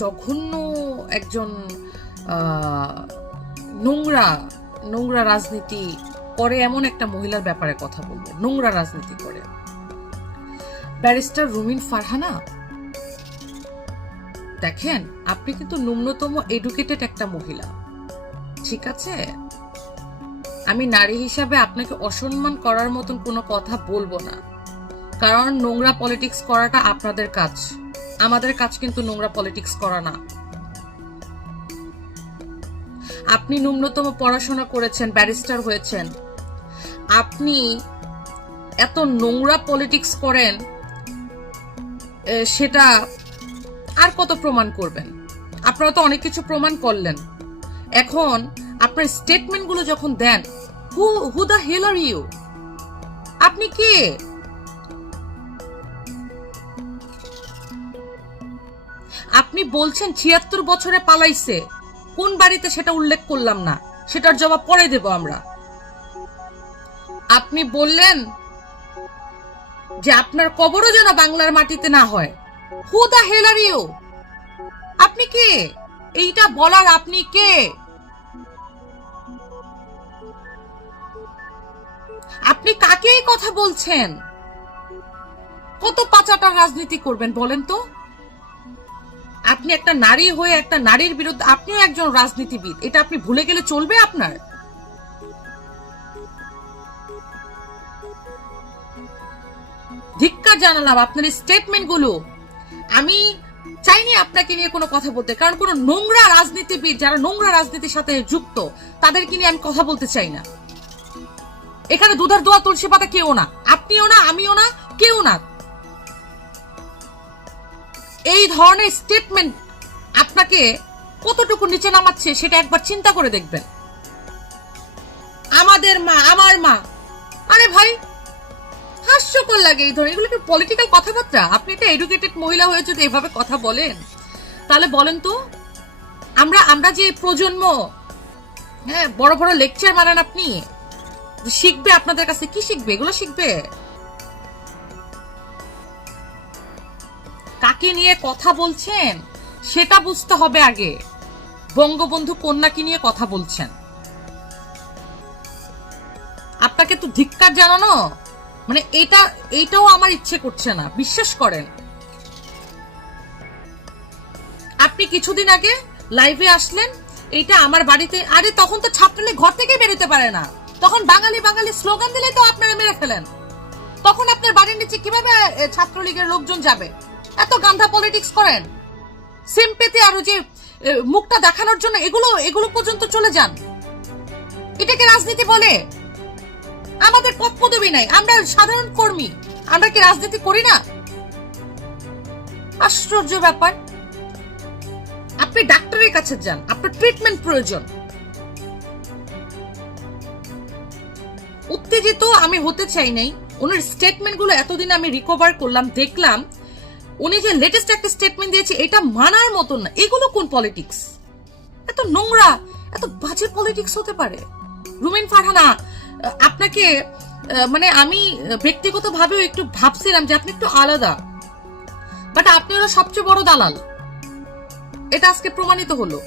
জঘন্য একজন নোংরা নোংরা রাজনীতি করে এমন একটা মহিলার ব্যাপারে কথা বলবো। নোংরা রাজনীতি করে ব্যারিস্টার রুমিন ফারহানা। দেখেন, আপনি কিন্তু ন্যূনতম এডুকেটেড একটা মহিলা, ঠিক আছে? আমি নারী হিসাবে আপনাকে অসম্মান করার মতন কোনো কথা বলবো না, কারণ নোংরা পলিটিক্স করাটা আপনাদের কাজ। আমাদের কাজ কিন্তু নোংরা পলিটিক্স করা না। আপনি ন্যূনতম পড়াশোনা করেছেন, ব্যারিস্টার হয়েছেন, আপনি এত নোংরা পলিটিক্স করেন, সেটা আর কত প্রমাণ করবেন? আপনারা তো অনেক কিছু প্রমাণ করলেন। এখন আপনার স্টেটমেন্ট গুলো যখন দেন, হু দ্য হেল আর ইউ? আপনি কে? আপনি বলছেন ৭৬ বছরে পালাইছে, কোন বাড়িতে সেটা উল্লেখ করলাম না, সেটার জবাব পরে দেব আমরা। আপনি বললেন যে আপনার কবরও যেন বাংলার মাটিতে না হয়। Who the hell are you? আপনি কে এইটা বলার? আপনি কে? আপনি কাকে এই কথা বলছেন? কত পাচাটার রাজনীতি করবেন বলেন তো? আপনি একটা নারী হয়ে একটা নারীর বিরুদ্ধে, আপনিও একজন রাজনীতিবিদ, এটা আপনি ভুলে গেলে চলবে? আপনার ধিক্কার জানালাম আপনার স্টেটমেন্ট গুলো। আমি চাইনি আপনাকে নিয়ে কোনো কথা বলতে, কারণ কোন নোংরা রাজনীতিবিদ যারা নোংরা রাজনীতির সাথে যুক্ত তাদেরকে নিয়ে আমি কথা বলতে চাই না। এখানে দুধার দোয়া তুলসী পাতা কেউ না, আপনিও না, আমিও না, কেউ না। এই ধরনের স্টেটমেন্ট আপনাকে কতটুকু নিচে নামাচ্ছে সেটা একবার চিন্তা করে দেখবেন। আমাদের মা, আমার মা, আরে ভাই হাস্যকর লাগে এই ধরনের। এগুলো কি পলিটিক্যাল কথাবার্তা? আপনি একটা এডুকেটেড মহিলা হয়ে যদি এভাবে কথা বলেন, তাহলে বলেন তো আমরা যে প্রজন্ম, হ্যাঁ, বড় বড় লেকচার মানেন আপনি, শিখবে আপনাদের কাছে? কি শিখবে? এগুলো শিখবে? কাকে নিয়ে কথা বলছেন সেটা বুঝতে হবে আগে। বঙ্গবন্ধু কন্যাকে নিয়ে কথা বলছেন, আপনাকে তো ধিক্কার জানানো, মানে এইটাও আমার ইচ্ছে করছে না, বিশ্বাস করেন। আপনি কিছুদিন আগে লাইভে আসলেন, এইটা আমার বাড়িতে, আরে তখন তো ছাত্রলীগ ঘর থেকে বেরোতে পারে না, তখন বাঙালি বাঙালি স্লোগান দিলে তো আপনারা মেরে ফেলেন। তখন আপনার বাড়ির নিচে কিভাবে ছাত্রলীগের লোকজন যাবে? এত গান্ধা পলিটিক্স করেন, সিম্পেথি আর যে মুখটা দেখানোর জন্য এগুলো পর্যন্ত চলে যান। এটাকে রাজনীতি বলে? আমাদের পদ পদবি নাই, আমরা সাধারণ কর্মী, আমরা কি রাজনীতি করি না? আশ্চর্য ব্যাপার। আপনি ডাক্তারের কাছে যান, আপনার ট্রিটমেন্ট প্রয়োজন। উত্তেজিত আমি হতে চাই নাই। ওনার স্টেটমেন্ট গুলো এতদিন আমি রিকভার করলাম, দেখলাম উনি যে লেটেস্ট একটা স্টেটমেন্ট দিয়েছে এটা মানার মতন না। এগুলো কোন পলিটিক্স? এত নোংরা, এত বাজে পলিটিক্স হতে পারে? রুমিন ফারহানা, আপনাকে মানে আমি ব্যক্তিগতভাবেও একটু ভাবছিলাম যে আপনি একটু আলাদা, বাট আপনি হলো সবচেয়ে বড় দালাল, এটা আজকে প্রমাণিত হলো।